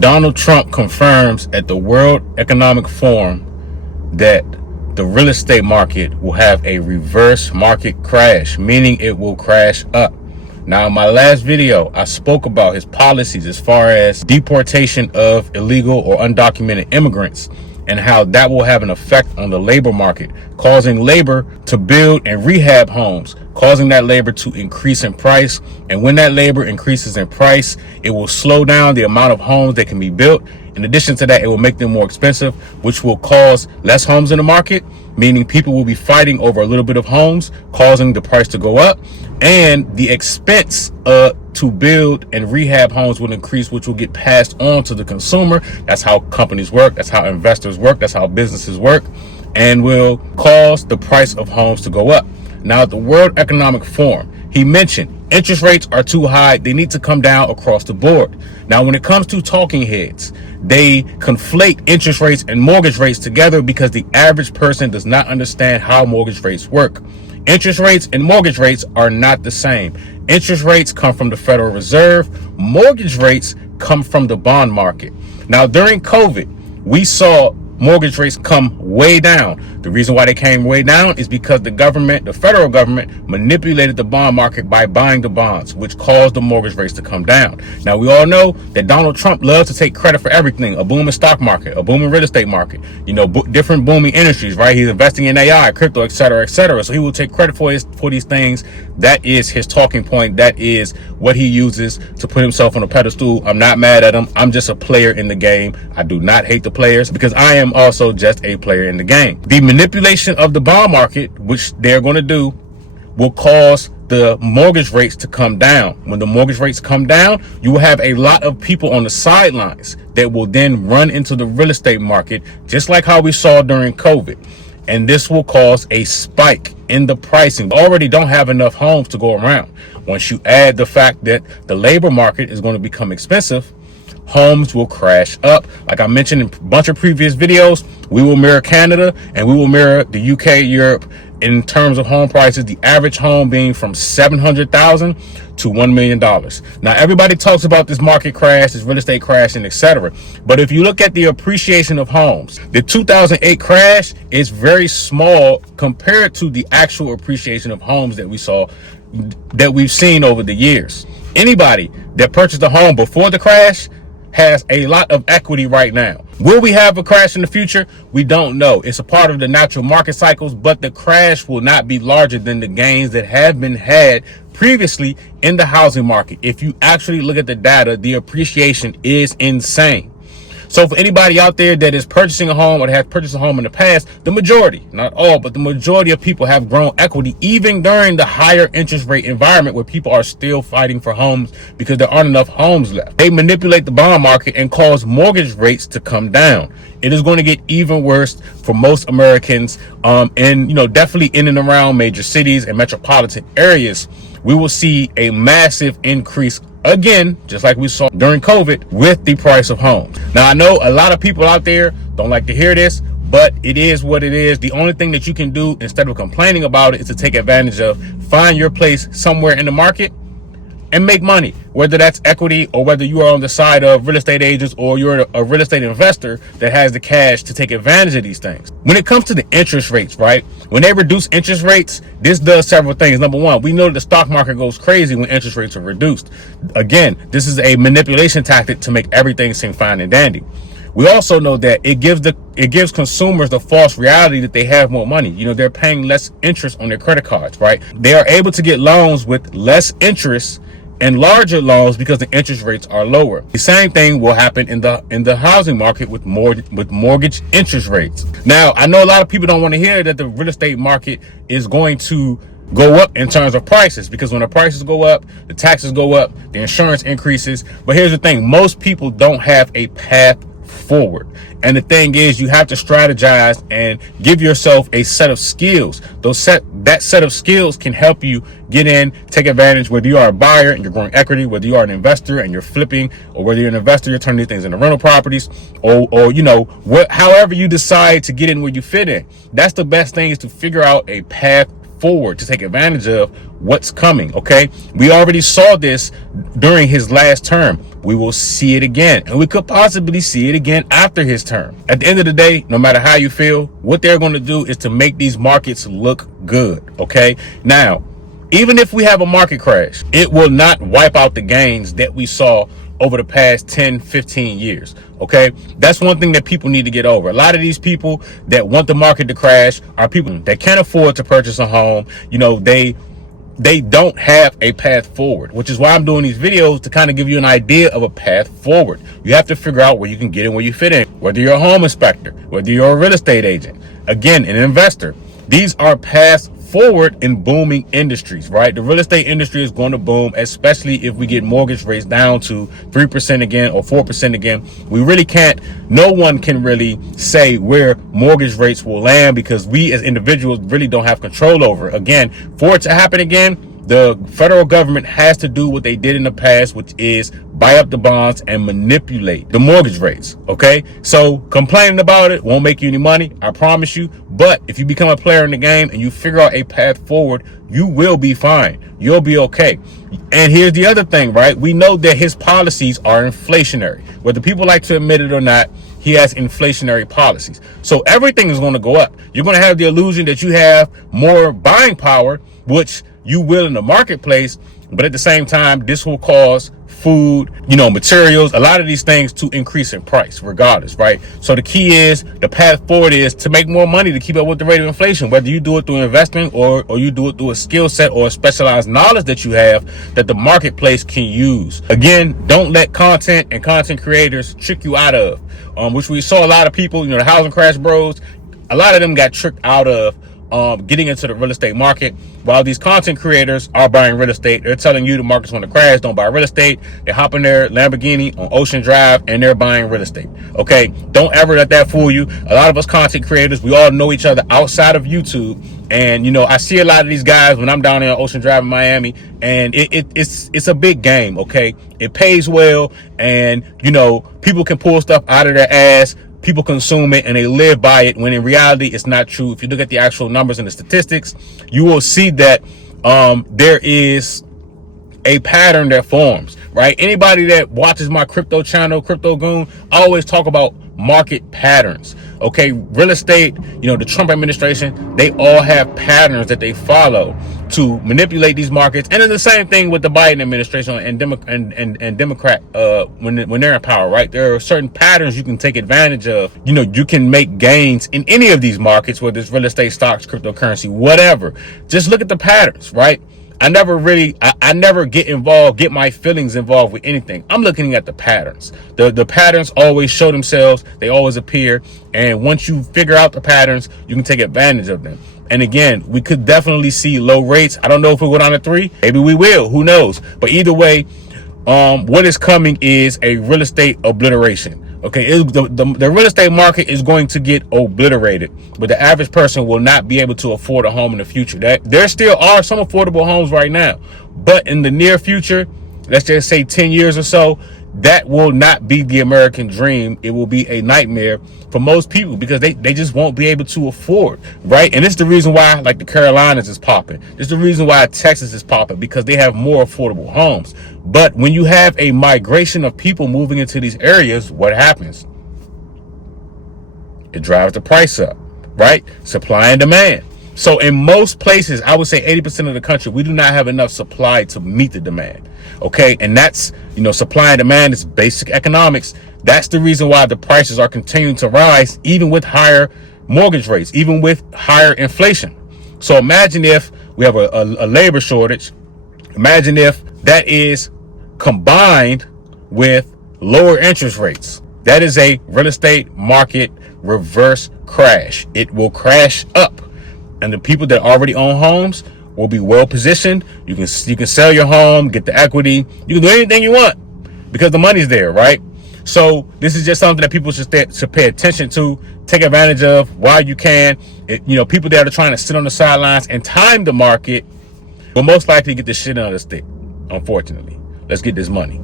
Donald Trump confirms at the World Economic Forum that the real estate market will have a reverse market crash, meaning it will crash up. Now, in my last video, I spoke about his policies as far as deportation of illegal or undocumented immigrants and how that will have an effect on the labor market, causing labor to build and rehab homes, causing that labor to increase in price. And when that labor increases in price, it will slow down the amount of homes that can be built. In addition to that, it will make them more expensive, which will cause less homes in the market, meaning people will be fighting over a little bit of homes, causing the price to go up. And the expense to build and rehab homes will increase, which will get passed on to the consumer. That's how companies work. That's how investors work. That's how businesses work, and will cause the price of homes to go up. Now, at the World Economic Forum, he mentioned interest rates are too high. They need to come down across the board. Now, when it comes to talking heads, they conflate interest rates and mortgage rates together because the average person does not understand how mortgage rates work. Interest rates and mortgage rates are not the same. Interest rates come from the Federal Reserve. Mortgage rates come from the bond market. Now, during COVID, we saw mortgage rates come way down. The reason why they came way down is because the government, the federal government, manipulated the bond market by buying the bonds, which caused the mortgage rates to come down. Now, we all know that Donald Trump loves to take credit for everything: a booming stock market, a booming real estate market, different booming industries, right? He's investing in AI, crypto, et cetera, et cetera. So he will take credit for these things. That is his talking point. That is what he uses to put himself on a pedestal. I'm not mad at him. I'm just a player in the game. I do not hate the players because I am also just a player in the game. The manipulation of the bond market, which they're going to do, will cause the mortgage rates to come down. When the mortgage rates come down, you will have a lot of people on the sidelines that will then run into the real estate market, just like how we saw during COVID. And this will cause a spike in the pricing. We already don't have enough homes to go around. Once you add the fact that the labor market is going to become expensive, homes will crash up. Like I mentioned in a bunch of previous videos, we will mirror Canada and we will mirror the UK, Europe, in terms of home prices, the average home being from $700,000 to $1 million. Now, everybody talks about this market crash, this real estate crash, and etc. But if you look at the appreciation of homes, the 2008 crash is very small compared to the actual appreciation of homes that we've seen over the years. Anybody that purchased a home before the crash has a lot of equity right now. Will we have a crash in the future? We don't know. It's a part of the natural market cycles, but the crash will not be larger than the gains that have been had previously in the housing market. If you actually look at the data, the appreciation is insane. So for anybody out there that is purchasing a home or has purchased a home in the past, the majority, not all, but the majority of people have grown equity even during the higher interest rate environment where people are still fighting for homes because there aren't enough homes left. They manipulate the bond market and cause mortgage rates to come down. It is going to get even worse for most Americans, and definitely in and around major cities and metropolitan areas. We will see a massive increase again, just like we saw during COVID, with the price of homes. Now, I know a lot of people out there don't like to hear this, but it is what it is. The only thing that you can do instead of complaining about it is to take advantage of, find your place somewhere in the market and make money, whether that's equity or whether you are on the side of real estate agents or you're a real estate investor that has the cash to take advantage of these things. When it comes to the interest rates, right? When they reduce interest rates, this does several things. Number one, we know the stock market goes crazy when interest rates are reduced. Again, this is a manipulation tactic to make everything seem fine and dandy. We also know that it gives consumers the false reality that they have more money. They're paying less interest on their credit cards, right? They are able to get loans with less interest and larger loans because the interest rates are lower. The same thing will happen in the housing market with mortgage interest rates. Now, I know a lot of people don't want to hear that the real estate market is going to go up in terms of prices, because when the prices go up, the taxes go up, the insurance increases. But here's the thing: most people don't have a path forward. And the thing is, you have to strategize and give yourself a set of skills. That set of skills can help you get in, take advantage, whether you are a buyer and you're growing equity, whether you are an investor and you're flipping, or whether you're an investor, you're turning these things into rental properties, or however you decide to get in where you fit in. That's the best thing, is to figure out a path forward to take advantage of what's coming. Okay, we already saw this during his last term. We will see it again, and we could possibly see it again after his term. At the end of the day, no matter how you feel, what they're going to do is to make these markets look good. Okay, now even if we have a market crash, it will not wipe out the gains that we saw over the past 10, 15 years. Okay, that's one thing that people need to get over. A lot of these people that want the market to crash are people that can't afford to purchase a home. You know, they don't have a path forward, which is why I'm doing these videos, to kind of give you an idea of a path forward. You have to figure out where you can get in, where you fit in, whether you're a home inspector, whether you're a real estate agent, again, an investor. These are paths forward in booming industries, right? The real estate industry is going to boom, especially if we get mortgage rates down to 3% again or 4% again. We really can't, no one can really say where mortgage rates will land, because we as individuals really don't have control over it. Again, for it to happen again, the federal government has to do what they did in the past, which is buy up the bonds and manipulate the mortgage rates. Okay, so complaining about it won't make you any money, I promise you. But if you become a player in the game and you figure out a path forward, you will be fine. You'll be okay. And here's the other thing, right? We know that his policies are inflationary, whether people like to admit it or not. He has inflationary policies, so everything is going to go up. You're going to have the illusion that you have more buying power, which you will in the marketplace, but at the same time, this will cause food, materials, a lot of these things to increase in price regardless, right? So the key is, the path forward is to make more money to keep up with the rate of inflation, whether you do it through investing or you do it through a skill set or a specialized knowledge that you have that the marketplace can use. Again, don't let content and content creators trick you out of, which we saw a lot of people, the housing crash bros, a lot of them got tricked out of getting into the real estate market. While these content creators are buying real estate, they're telling you the market's going to crash, don't buy real estate. They hop in their Lamborghini on Ocean Drive and they're buying real estate. Okay, don't ever let that fool you. A lot of us content creators, we all know each other outside of YouTube, and I see a lot of these guys when I'm down there on Ocean Drive in Miami, and it's a big game. Okay, it pays well, and people can pull stuff out of their ass. People consume it and they live by it, when in reality it's not true. If you look at the actual numbers and the statistics, you will see that there is a pattern that forms, right? Anybody that watches my crypto channel, Crypto Goon, I always talk about market patterns. Okay, real estate, the Trump administration, they all have patterns that they follow to manipulate these markets. And then the same thing with the Biden administration and Democrat when they're in power, right? There are certain patterns you can take advantage of. You can make gains in any of these markets, whether it's real estate, stocks, cryptocurrency, whatever. Just look at the patterns, right? I never get my feelings involved with anything. I'm looking at the patterns. The patterns always show themselves. They always appear. And once you figure out the patterns, you can take advantage of them. And again, we could definitely see low rates. I don't know if we'll go down to 3. Maybe we will. Who knows? But either way, what is coming is a real estate obliteration. Okay, the real estate market is going to get obliterated, but the average person will not be able to afford a home in the future. There still are some affordable homes right now, but in the near future, let's just say 10 years or so, that will not be the American dream. It will be a nightmare for most people, because they just won't be able to afford, right? And it's the reason why, like, the Carolinas is popping. It's the reason why Texas is popping, because they have more affordable homes. But when you have a migration of people moving into these areas, what happens? It drives the price up, right? Supply and demand. So in most places, I would say 80% of the country, we do not have enough supply to meet the demand. Okay, and that's, supply and demand is basic economics. That's the reason why the prices are continuing to rise, even with higher mortgage rates, even with higher inflation. So imagine if we have a labor shortage. Imagine if that is combined with lower interest rates. That is a real estate market reverse crash. It will crash up, and the people that already own homes will be well positioned. You can sell your home, get the equity. You can do anything you want because the money's there, right? So this is just something that people should pay attention to, take advantage of while you can. People that are trying to sit on the sidelines and time the market will most likely get the shit under the stick. Unfortunately, let's get this money.